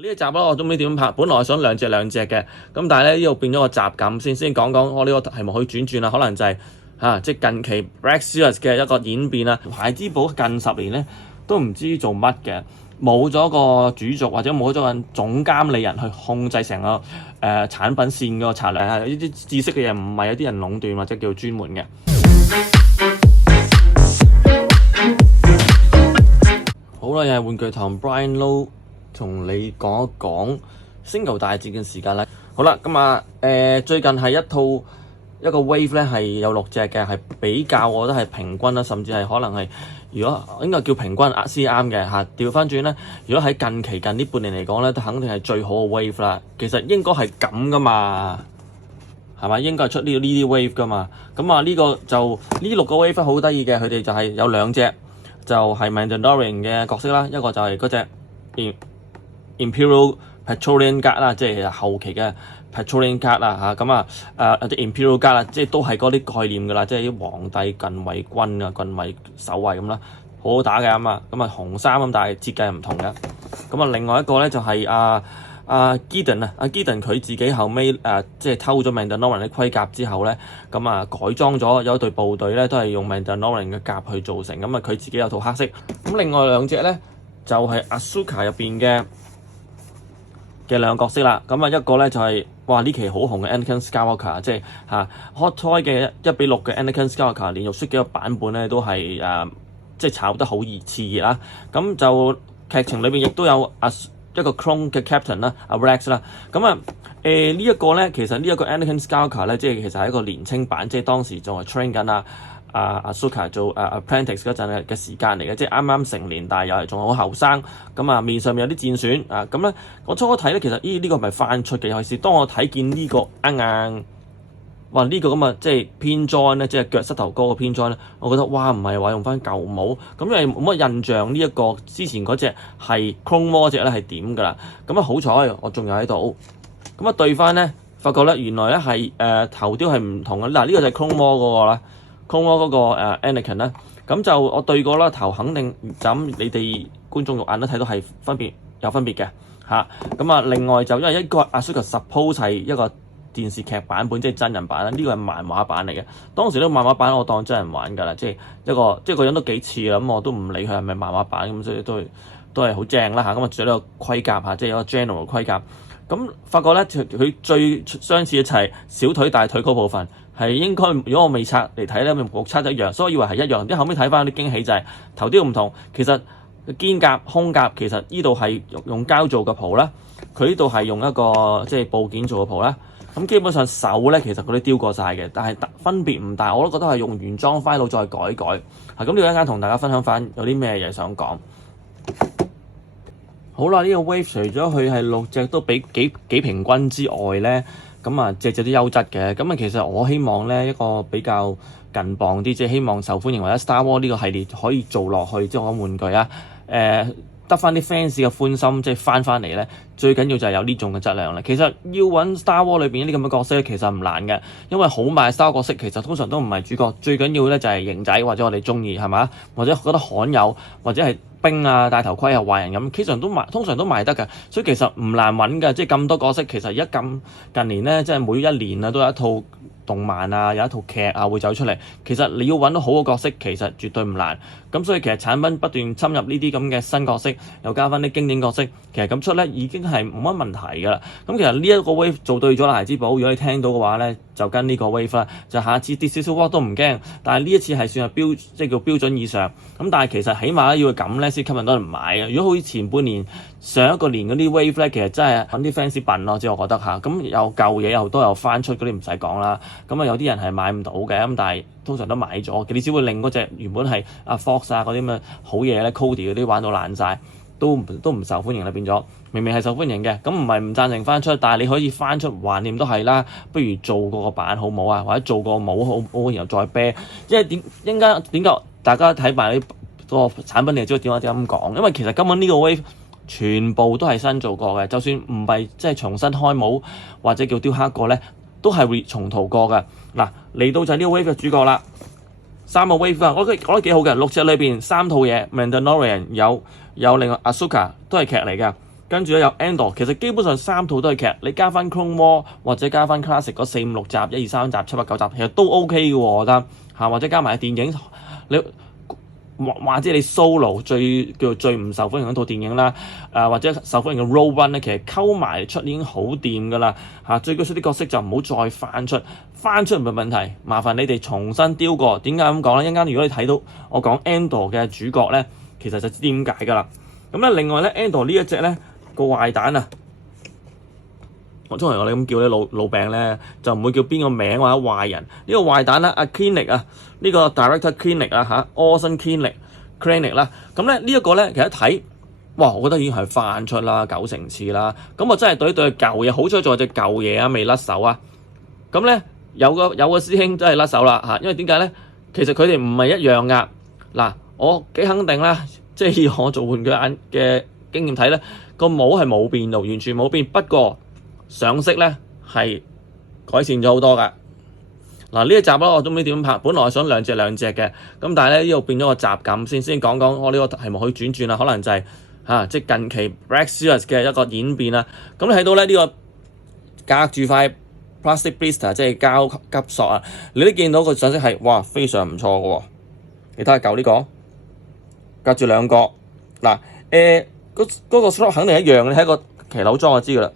呢一集咧我都唔知點拍，本來我想兩隻嘅，咁但係咧呢度變咗個集咁，先講講我呢個題目可以轉啦，可能就係、即係近期 Black Series 嘅一個演變啦。孩之寶近10年咧都唔知做乜嘅，冇咗個主軸或者冇咗個總監理人去控制成個產品線個策略，呢啲知識嘅嘢唔係有啲人壟斷或者叫專門嘅。好啦，又係玩具堂 Brian Low 同你講一講星球大戰嘅時間啦。好啦，咁最近係一個 wave 咧，係有6隻嘅，係比較我覺得係平均啦，甚至係可能係如果應該叫平均先啱嘅嚇。調翻轉咧，如果喺近呢半年嚟講咧，都肯定係最好嘅 wave 啦。其實應該係咁噶嘛，係咪？應該係出呢啲 wave 噶嘛。咁呢個就呢6個 wave 好得意嘅，佢哋就係有2隻就係 Mandalorian 嘅角色啦，一個就係嗰隻Imperial Petroleum Guard 啦，即係後期嘅 Petroleum Guard 啦嚇。啲 Imperial Guard 啦，即係都係嗰啲概念噶啦，即係啲皇帝近衛軍啊、近衛守衛咁啦，好好打嘅咁啊。紅衫咁，但係設計唔同嘅。另外一個咧就係Gideon 啊，Gideon 佢自己後尾即係偷咗 Mandalorian 啲盔甲之後咧，改裝咗有一隊部隊咧，都係用 Mandalorian 嘅甲去做成。佢自己有套黑色。另外2隻咧就係 Ahsoka 入邊嘅2個角色啦。一個咧就係呢期好紅嘅 Anakin Skywalker， 即係Hot Toy 嘅1:6嘅 Anakin Skywalker， 連續出幾個版本咧都係即係炒得好熾熱啦。咁就劇情裏邊亦都有一個 Clone 嘅 Captain 啦，Rex 啦。呢一個咧，其實呢一個 Anakin Skywalker 咧，即係其實係一個年青版，即係當時仲係 train 緊Ahsoka 做apprentice 嗰陣嘅時間嚟嘅，即係啱啱成年，但係又係仲好後生。面上面有啲戰損咁咧，我初睇咧，其實呢個唔係翻出嘅，尤其是當我睇見呢個呢個咁即係偏裝咧，即係腳膝頭哥嘅偏裝咧，我覺得唔係話用翻舊帽，咁因為冇乜印象呢一個之前嗰隻係 Clone Wars 嗰隻咧係點㗎啦。好彩我仲有喺度，對翻咧，發覺咧原來咧係頭雕係唔同嘅。呢個就係 Clone Wars 嗰個啦，Clone Wars 嗰個Anakin啦。就我對過啦，頭肯定就咁，你哋觀眾肉眼都睇到係有分別嘅嚇。另外就因為一個 Ahsoka suppose 係一個電視劇版本，即係真人版啦，呢個係漫畫版嚟嘅。當時呢個漫畫版我當真人玩㗎啦，即係即係個樣都幾似啦。我都唔理佢係咪漫畫版咁，所以都係好正啦嚇。着呢個盔甲嚇，即係有個 general 盔甲。發覺咧佢最相似嘅就係小腿大腿嗰部分係應該，如果我未拆嚟睇咧，目測一樣，所以我以為係一樣。啲後尾睇翻啲驚喜就係頭啲唔同，其實肩甲、胸甲其實呢度係用膠做嘅袍啦，佢呢度係用一個即係部件做嘅袍啦。基本上手咧其實嗰啲雕過晒嘅，但係分別唔大，我都覺得係用原裝 file 再改。咁呢個一陣間同大家分享翻有啲咩嘢想講。好啦，呢個 wave 除咗佢係6隻都比幾平均之外咧，隻都優質嘅。其實我希望咧一個比較近磅啲，即係希望受歡迎或者 Star Wars 呢個系列可以做落去，即係我講玩具啊，得翻啲 fans 嘅歡心，即係翻嚟咧，最緊要就係有呢種嘅質量啦。其實要揾 Star Wars 裏邊呢啲咁嘅角色咧，其實唔難嘅，因為好賣 Star Wars 角色其實通常都唔係主角，最緊要咧就係型仔或者我哋中意係嘛，或者覺得罕有或者係兵啊、戴頭盔啊、壞人咁，通常都賣得嘅，所以其實唔難揾嘅。即係咁多角色，其實近年咧，即係每一年啊都有一套動漫啊，有一套劇啊會走出嚟。其實你要揾到好嘅角色，其實絕對唔難。所以其實產品不斷侵入呢啲咁嘅新角色，又加翻啲經典角色，其實咁出咧已經係冇乜問題㗎啦。其實呢一個 wave 做對咗啦，孩之寶，如果你聽到嘅話咧，就跟呢個 wave 啦，就下次跌少少鑊都唔驚。但係呢一次係算係即係叫標準以上。但係其實起碼要咁咧先吸引到人買啊。如果好似前半年、上一個年嗰啲 wave 咧，其實真係揾啲 fans 笨咯，即係我覺得嚇。有舊嘢又多又翻出嗰啲唔使講啦。有啲人係買唔到嘅，但係通常都買咗。你只會令嗰隻原本係Fox 啊嗰啲咁嘅好嘢咧 Cody 嗰啲玩到爛晒，都唔受歡迎啦。變咗明明係受歡迎嘅，唔係唔贊成翻出，但係你可以翻出橫掂都係啦。不如做個版好冇啊，或者做個帽好，然後再啤。因為點解大家睇埋呢個產品你就知道點解咁講？因為其實根本呢個 wave 全部都係新做過嘅，就算唔係即係重新開帽或者叫雕刻過咧，都係重塗過嘅。嚟到就係呢個 wave 嘅主角啦。3個 wave 啊，我覺得幾好嘅。6隻裏邊3套嘢 ，Mandalorian 有另外 Ahsoka 都係劇嚟嘅。跟住咧有 Andor， 其實基本上3套都係劇，你加翻 Clone War 或者加翻 Classic 嗰4、5、6集、1、2、3集、7、8、9集，其實都 OK 嘅喎，我覺得嚇，或者加埋電影，你或者你 Solo 叫做最唔受歡迎嗰套電影啦，或者受歡迎嘅 Rogue One 咧，其實溝埋出已經好掂㗎啦嚇，最緊要啲角色就唔好再翻出唔係問題，麻煩你哋重新雕過。點解咁講咧？一陣間如果你睇到我講 Andor 嘅主角咧，其實就知點解㗎啦。咁咧另外咧 Andor 呢一隻咧個壞蛋啊，通常我哋咁叫咧老餅咧，就唔會叫邊個名或者壞人。呢個壞蛋咧，阿 Krennic 啊，呢個 Director Krennic 啊嚇 Orson Krennic 啦。咁咧呢一個咧，其實一睇，哇！我覺得已經係翻出啦，9成次啦。咁我真係對舊嘢，好彩仲有隻舊嘢啊，未甩手啊。咁咧有個師兄真係甩手啦嚇，因為點解咧？其實佢哋唔係一樣噶。嗱，我幾肯定啦，即係以我做玩具眼嘅經驗睇咧，個帽係冇變到，完全冇變。不過上色咧係改善咗好多噶。嗱，呢一集咧我都唔知點拍，本來係想兩隻嘅，咁但係咧呢度變咗個集咁先講講我呢個題目可以轉啦，可能就係即係近期 Black Series 嘅一個演變啦。咁你睇到咧呢個隔住塊 Plastic Blister 即係膠急索啊，你都見到個上色係哇非常唔錯嘅喎。你睇下舊呢個隔住兩個嗱，嗰個 slot 肯定一樣，你睇個騎樓裝就知噶啦。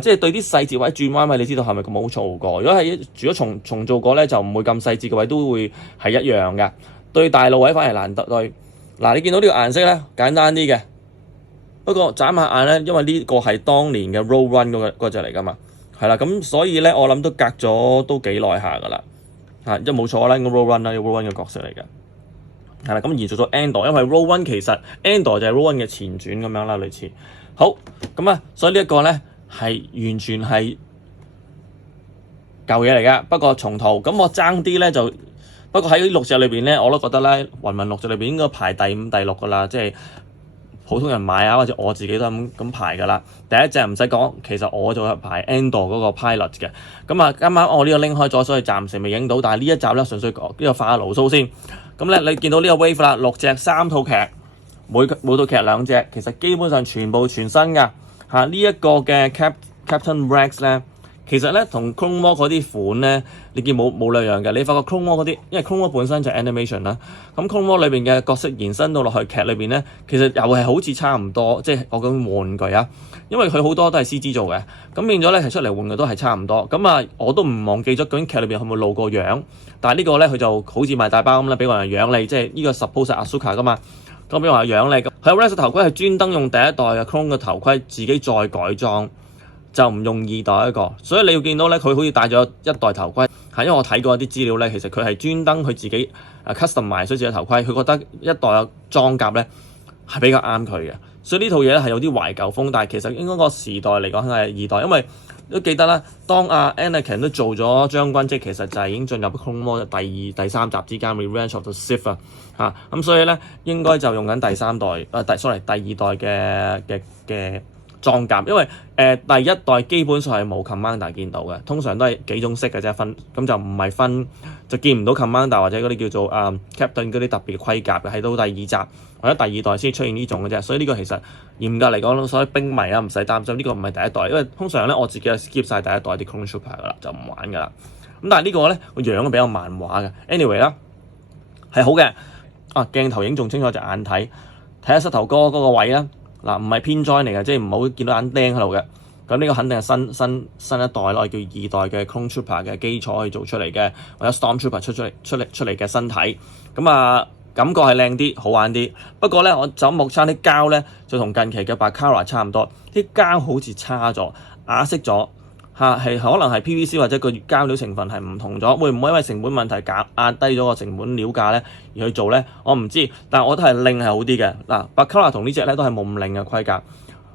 即係對啲細節位轉彎位，你知道係咪咁冇做過？如果重做過咧，就唔會咁細節嘅位都會係一樣嘅。對大路位反而難得對。嗱，你見到呢個顏色咧簡單啲嘅，不過眨下眼咧，因為呢個係當年嘅 Rogue One 嗰隻嚟噶嘛，係啦，咁所以咧我諗都隔咗都幾耐下噶啦，一冇錯啦，應該 Rogue One 啦，Rogue One 嘅角色嚟嘅，係啦，咁延續咗 Andor， 因為 Rogue One 其實 Andor 就係 Rogue One 嘅前傳咁樣啦，類似。好，咁啊，所以呢一個咧。係完全係舊嘢嚟㗎，不過重塗。咁我爭啲咧就，不過喺6隻裏邊咧，我都覺得咧，雲雲6隻裏邊應該排第5、第6㗎啦，即係普通人買啊，或者我自己都咁排㗎啦。第一隻唔使講，其實我就係排 Andor 嗰個 Pilot 嘅。咁啊，啱啱我呢個拎開咗，所以暫時未影到。但係呢一集咧，純粹講呢個發下牢騷先。咁咧，你見到呢個 Wave 啦，6隻3套劇，每套劇2隻，其實基本上全部全新㗎。呢一個嘅 Captain Rex 咧，其實咧同 Clone Wars 嗰啲款咧，你見冇兩樣嘅。你發覺 Clone Wars 嗰啲，因為 Clone Wars 本身就係 animation 啦，咁 Clone Wars 裏邊嘅角色延伸到落去劇裏邊咧，其實又係好似差唔多，即係我講玩具啊，因為佢好多都係 CG 做嘅，咁變咗咧係出嚟玩具都係差唔多。咁啊，我都唔忘記咗究竟劇裏邊係咪露過樣，但係呢個咧佢就好似賣大包咁啦，俾個人養你，即係呢個 suppose 係 Ahsoka 噶嘛。咁比如話養你，佢 Rex 頭盔係專登用第一代嘅 Clone 嘅頭盔，自己再改裝，就唔用2代一個。所以你要見到咧，佢好似戴咗1代頭盔，因為我睇過啲資料咧，其實佢係專登佢自己custom 埋自己嘅頭盔，佢覺得1代嘅裝甲咧係比較啱佢嘅。所以呢套嘢咧係有啲懷舊風，但係其實應該個時代嚟講係2代，因為都記得啦，當Anakin 都做咗將軍，即係其實就係已經進入 Clone Wars 第2、第3集之間 Revenge of the Sith 咁所以咧應該就用緊第2代嘅裝甲，因為第1代基本上係冇 Commander 見到嘅，通常都係幾種色嘅啫，咁就唔係分就見唔到 Commander 或者嗰啲叫做Captain 嗰啲特別盔甲嘅，係到第2集或者第2代先出現呢種嘅啫，所以呢個其實嚴格嚟講，所以兵迷啊唔使擔心，呢個唔係第1代，因為通常咧我自己係 skip 晒第1代啲 Clone Trooper 噶啦，就唔玩噶啦。咁但係呢個咧個樣比較漫畫嘅 ，anyway 啦係好嘅。鏡頭影仲清楚隻眼睇下膝頭哥嗰個位啦。嗱，唔係偏 join 嚟嘅，即係唔好見到眼釘喺度嘅。咁呢個肯定係新一代咯，叫2代嘅 Clone Trooper 嘅基礎去做出嚟嘅，或者 Storm Trooper 出嚟嘅身體。咁感覺係靚啲，好玩啲。不過咧，我就目測啲膠咧，就同近期嘅 Baccara 差唔多，啲膠好似差咗，啞色咗。係可能係 PVC 或者個膠料成分係唔同咗，會唔會因為成本問題壓低咗個成本料價咧而去做咧？我唔知，但係我覺得係令係好啲嘅。嗱，Baccara 同呢隻咧都係冇咁令嘅盔甲，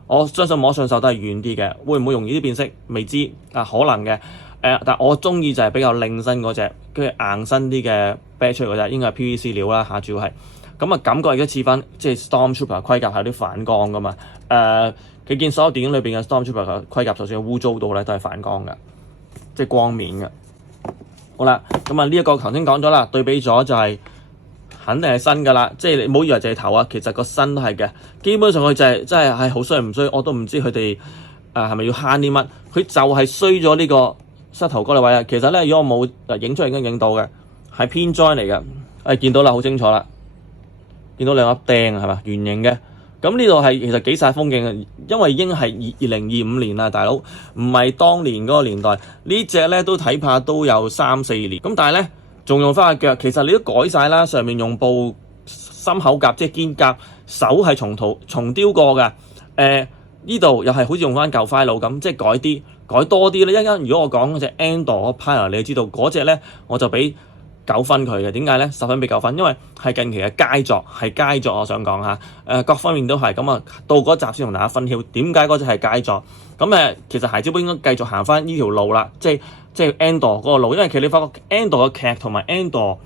我相信摸上手都係軟啲嘅，會唔會容易啲變色？未知，可能嘅。但我中意就係比較令身嗰隻，跟住硬身啲嘅 badge 出嚟嗰隻，應該係 PVC 料啦，主要係。咁感覺而家似翻即係 Storm Trooper 盔甲係有啲反光噶嘛。佢見所有電影裏邊嘅 Storm Trooper 嘅盔甲，就算污糟到咧，都係反光嘅，即係光面嘅。好啦，咁呢一個頭先講咗啦，對比咗就係肯定係新㗎啦。即係你唔好以為就係頭啊，其實個身都係嘅。基本上佢就係真係好衰唔衰，我都唔知佢哋係咪要慳啲乜。佢就係衰咗呢個膝頭哥嘅位啊。其實咧，如果我冇影出嚟，已經影到嘅係偏 joint 嚟嘅。見到啦，好清楚啦，見到兩粒釘係嘛，圓形嘅。咁呢度係其實幾煞風景嘅，因為已經係2025年啦，大佬唔係當年嗰個年代。呢隻咧都睇怕都有3-4年。咁但係咧仲用翻個腳，其實你都改晒啦，上面用布心口甲即係肩甲，手係重雕過嘅。呢度又係好似用翻舊 file 咁，即係改多啲咧。一陣間如果我講嗰隻 Andor Pilot，你就知道嗰隻咧我就俾9分佢嘅。點解咧？10分俾9分，因為係近期嘅佳作，我想講下各方面都係咁啊。到嗰集先同大家分享點解嗰隻係佳作。咁其實孩之寶應該繼續行翻呢條路啦，即係 Andor 嗰個路，因為其實你發覺 Andor 嘅劇同埋 Andor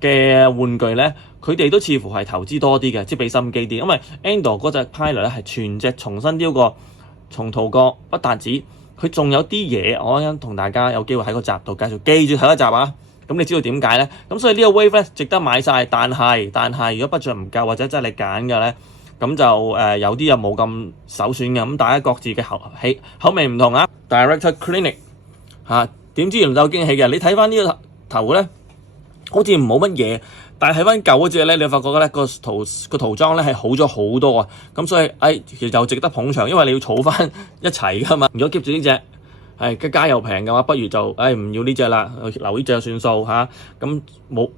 嘅玩具咧，佢哋都似乎係投資多啲嘅，即係俾心機啲。因為 Andor 嗰隻 Pilot 咧係全隻重新雕過、重塗過，不但止，佢仲有啲嘢，我啱同大家有機會喺個集度介紹，記住睇一集啊！咁你知道點解咧？咁所以呢個 Wave 咧值得買晒，但係如果 budget唔夠或者真係你揀嘅咧，咁就有啲又冇咁首選嘅。咁大家各自嘅口味唔同啊。Director Clinic 點知原來有驚喜嘅？你睇翻呢個頭咧，好似冇乜嘢，但係睇翻舊嗰隻咧，你發覺咧個塗裝咧係好咗好多啊。咁所以其實又值得捧場，因為你要儲翻一齊噶嘛。如果 keep 住呢隻係嘅價又平嘅話，不如就唔要呢隻啦，留呢隻就算數嚇。咁冇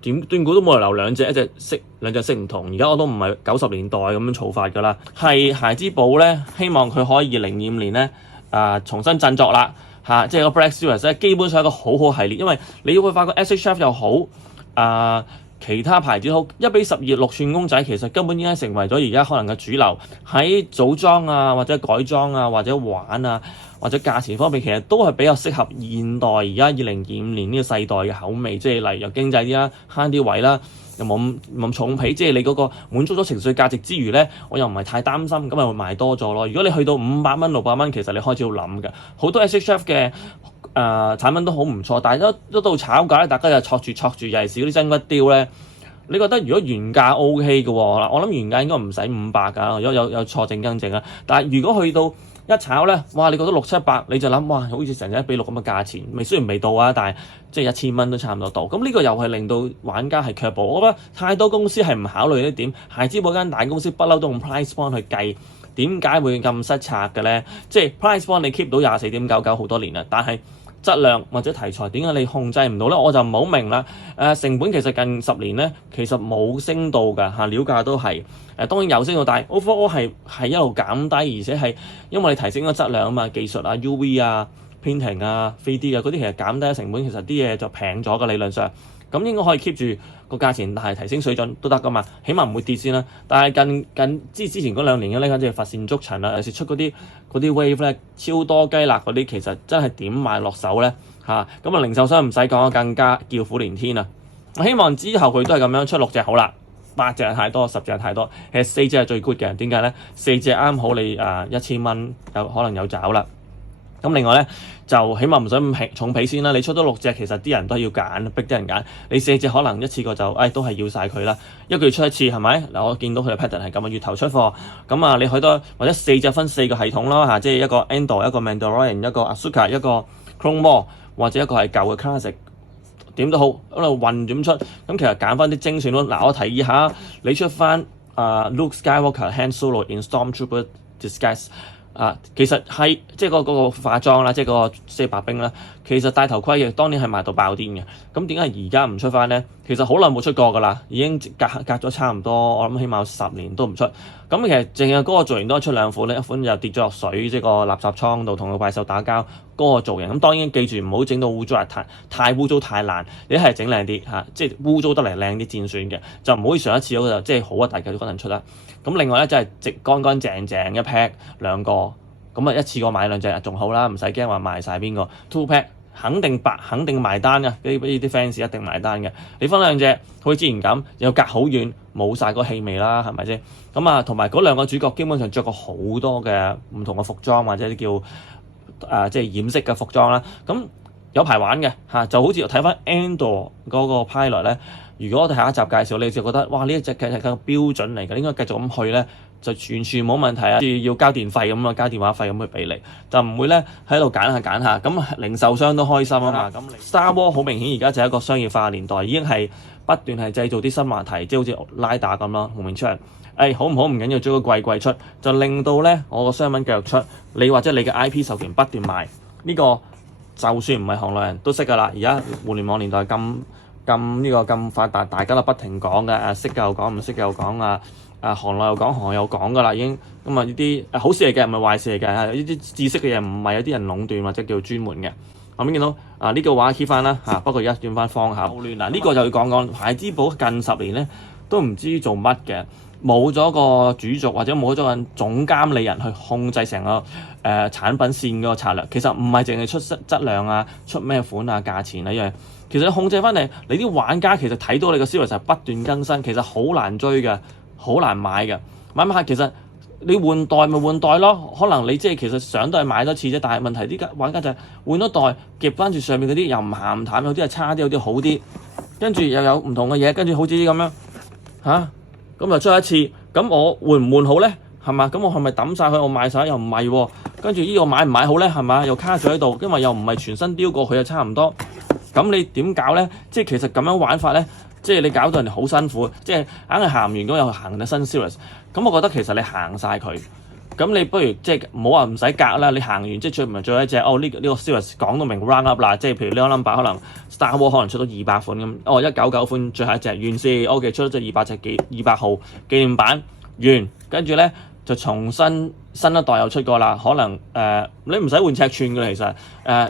斷估都冇人留兩隻，一隻色兩隻色唔同。而家我都唔係90年代咁樣儲法㗎啦。係孩之寶咧，希望佢可以2025年咧重新振作啦即係個 Black Series 咧，基本上係一個好好系列，因為你會發覺 SHF 又好其他牌子好1:12 6寸公仔，其實根本已經成為咗而家可能嘅主流，喺組裝或者改裝或者玩或者價錢方面，其實都係比較適合現代而家2025年呢個世代嘅口味，即係例如又經濟啲啦，慳啲位啦，又冇咁重皮，即係你嗰個滿足咗情緒價值之餘咧，我又唔係太擔心，咁咪會賣多咗咯。如果你去到500蚊、600蚊，其實你開始要諗嘅，好多 SHF 嘅產品都好唔錯，但係都到炒價咧，大家又戳住，尤其是嗰啲真骨雕咧。你覺得如果原價 OK 嘅喎，我諗原價應該唔使500㗎，如果有錯正更正啊。但係如果去到一炒咧，哇！你覺得600-700，你就諗哇，好似成1:6咁嘅價錢，雖然未到但係即係1000蚊都差唔多到。咁呢個又係令到玩家係卻步。我覺得太多公司係唔考慮呢點，孩之寶間大公司不嬲都用 price point 去計，點解會咁失策嘅咧？即係 price point 你 keep 到24.99好多年啦，但係質量或者題材點解你控制唔到咧？我就唔好明啦。成本其實近10年咧，其實冇升到㗎料價都係當然有升到，但係 overall 係一路減低，而且係因為你提升咗質量啊嘛，技術UV painting 3D 嗰啲其實減低咗成本，其實啲嘢就平咗嘅理論上。咁應該可以 keep 住個價錢，但係提升水準都得噶嘛，起碼唔會跌先啦。但係之前嗰2年嘅呢，即係乏善足陳啦，尤其是出嗰啲wave 咧超多雞肋嗰啲，其實真係點買落手咧咁零售商唔使講，更加叫苦連天啊！我希望之後佢都係咁樣出6隻好啦，8隻太多，10隻太多，其實4隻係最 good 嘅。點解咧？4隻啱好你1000蚊可能有找啦。咁另外咧就起碼唔使咁重皮先啦。你出咗6隻，其實啲人都要揀，逼啲人揀。你4隻可能一次過就都係要晒佢啦。一個月出一次係咪？嗱，我見到佢嘅 pattern 係咁啊，月頭出貨。咁你去多或者4隻分4個系統咯即係一個 Andor、一個 Mandalorian、一個 Ahsoka、一個 Clone Wars，或者一個係舊嘅 Classic， 點都好喺度混點出。咁其實揀翻啲精選咯。嗱，我提議下你出翻Luke Skywalker Han Solo in Stormtrooper Disguise。其實係即係嗰個化妝啦，即係嗰個即係白兵啦。其實戴頭盔嘅當年係賣到爆癲嘅。咁點解而家唔出翻咧？其實好耐冇出過㗎啦，已經隔咗差唔多，我諗起碼10年都唔出。咁其實淨係嗰個造型都出2款咧，一款又跌咗落水，即係個垃圾倉度同個怪獸打交嗰個造型。咁當然記住唔好整到污糟邋遢，太污糟太爛。你係整靚啲即係污糟得嚟靚啲戰選嘅，就唔好似上一次嗰個即係好核突嘅嗰陣出啦。咁另外咧就係直乾乾淨淨一 pack 2個，咁一次過買2隻仲好啦，唔使驚話賣晒邊個 2 pack。肯定埋單嘅，呢啲 fans 一定埋單嘅。你分2隻，好似之前咁，又隔好遠，冇晒個氣味啦，係咪先？咁同埋嗰2個主角基本上着過好多嘅唔同嘅服裝，或者啲叫即係染色嘅服裝啦。咁有排玩嘅就好似睇翻 Andor 嗰個 Pilot 咧，如果我哋下一集介紹，你就覺得哇呢一隻係個標準嚟嘅，應該繼續咁去咧，就完全冇問題啊！要交電費咁啊，交電話費咁去俾你，就唔會咧喺度揀下，咁零售商都開心啊嘛。咁 Star Wars 好明顯而家就係一個商業化嘅年代，已經係不斷係製造啲新話題，即係好似拉打咁咯，無名出嚟。好唔好唔緊要，最個季出就令到咧我個商品繼續出，你或者你嘅 IP 授權不斷賣，呢個就算唔係行內人都識㗎啦。而家互聯網年代咁發達，大家都不停講嘅，識嘅又講，唔識嘅又講啊。行內又講，行內又講㗎啦，已經咁啊！呢啲好事嚟嘅，唔係壞事嚟嘅。呢啲知識嘅嘢唔係有啲人壟斷或者叫專門嘅。後面見到呢個話 keep 翻啦嚇，不過而家轉翻方向好亂嗱。呢個就要講孩之寶近10年咧都唔知做乜嘅，冇咗個主軸或者冇咗個總監理人去控制成個產品線嗰個策略。其實唔係淨係出質量啊，出咩款啊，價錢啊，因為其實你控制翻你啲玩家其實睇到你個 series 係不斷更新，其實好難追嘅。好難買嘅，買下其實你換代咪換代咯，可能你即係其實想都係買多次啫，但係問題啲玩家就係換咗代夾翻住上面嗰啲又唔鹹唔淡，有啲係差啲，有啲好啲，跟住又有唔同嘅嘢，跟住好似啲咁樣咁又出一次，咁我換唔換好咧？係嘛？咁我係咪抌晒佢？我賣晒又唔係喎，跟住呢個買唔買好咧？係嘛？又卡咗喺度，因為又唔係全新丟過，佢又差唔多，咁你點搞咧？即係其實咁樣玩法咧。即係你搞到人哋好辛苦，即係硬係行完咁又行緊新 series，咁我覺得其實你行晒佢，咁你不如即係唔好話唔使隔啦，你行完即係最唔係最後一隻呢個 series 講到明 round up 啦，即係譬如呢個 number 可能 Star Wars 可能出到200款咁，199款最後一隻完事 ，OK 出咗隻200號紀念版完，跟住咧就重新一代又出過啦，可能你唔使換尺寸嘅其實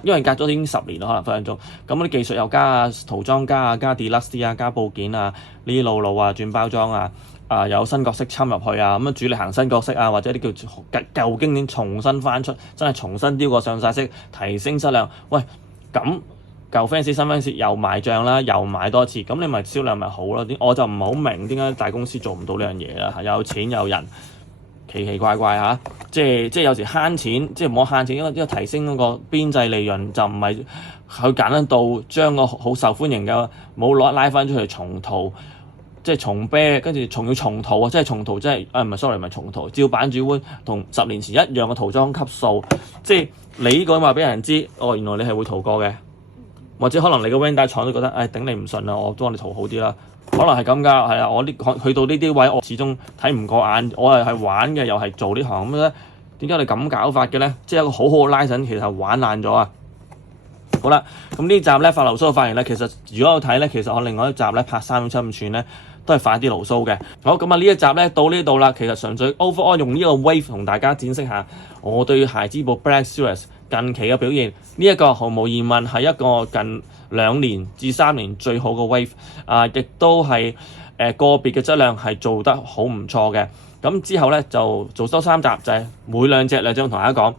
因為隔咗已經10年啦，可能分分鐘咁啲技術又加塗裝加 deluxe 啲加部件呢啲路啊轉包裝有新角色侵入去咁主力行新角色或者啲叫舊經典重新翻出，真係重新雕過上晒色，提升質量。喂，咁舊 fans 新 fans 又買帳啦，又買多次，咁你咪銷量咪好咯？我就唔係好明點解大公司做唔到呢樣嘢啦，有錢有人。奇奇怪怪即係有時慳錢，即係唔好慳錢，因為提升嗰個邊際利潤就唔係去簡單到將個好受歡迎嘅冇攞拉翻出去重塗，即係重啤，跟住仲要重塗即係重塗即係唔係重塗，照版主碗同10年前一樣嘅塗裝級數，即係你呢個話俾人知，原來你係會塗過嘅，或者可能你個 vendor 廠都覺得頂你唔順啦，我幫你塗好啲啦。可能係咁㗎，係啊！我去到呢啲位，我始終睇唔過眼。我係玩嘅，又係做呢行咁咧，點解你咁搞法嘅咧？即係一個好好嘅拉神，其實係玩爛咗啊！好啦，咁呢集咧發牢騷發完咧，其實如果有睇咧，其實我另外一集咧拍3.75寸咧都係快啲牢騷嘅。好，咁呢一集咧到呢度啦，其實純粹 overall 用呢個 wave 同大家展示下我對孩之寶 Black Series 近期嘅表現。呢一個毫無疑問係一個近2年至3年最好嘅 wave，亦都係個別嘅質量係做得好唔錯嘅。咁之後咧就做多3集，就係每兩隻同大家講。